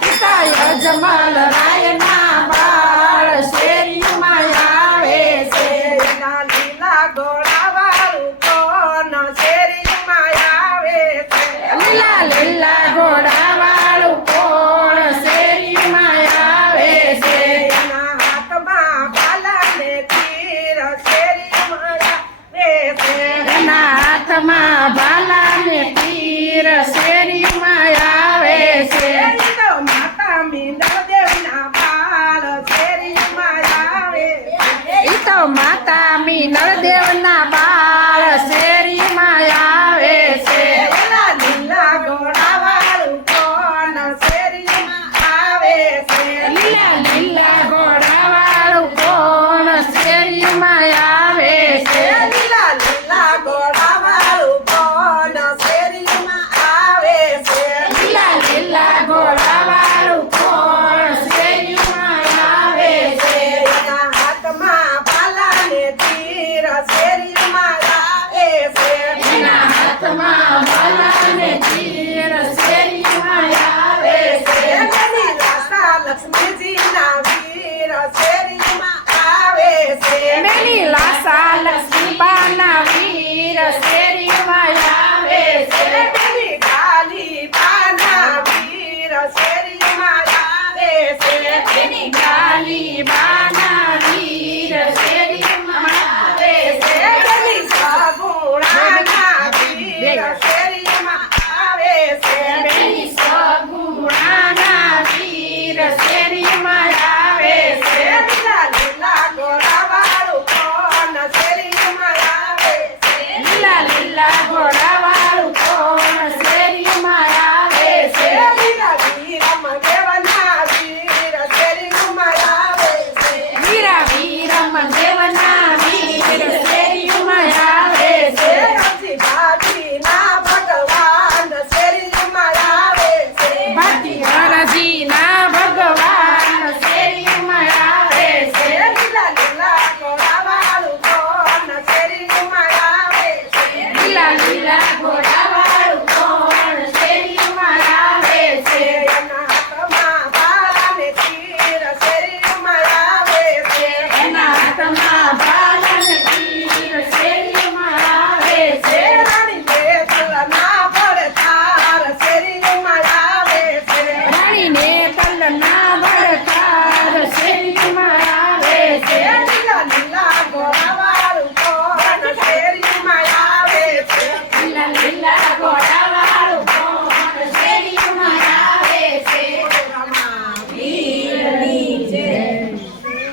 પિતા જમલ રાયના બાળ શેરીમાં આવે છે? લીલા ગોળા વાળું કોણ શેરીમાં આવે છે. લીલા ગોળા વાળું કોણ શેરીમાં આવે છે હાથમાં પાલા તીર શેરીમાં આવે છે. હાથમાં ભાલા ને માતા મી નળદેવ ના બાળ શેરી માં આવે છે. એના લીલા ઘોડા વાળું કોણ શેરી માં આવે છે? લીલા લીલા છે શેરીમાં આવે છે એની લાસા લક્ષ્મીજી ના વીર છે મેની લાસા લક્ષ્મીબા વીર શેરીમાં આવે છે. મેની ગાલી બાના વીર શેરીમાં આવે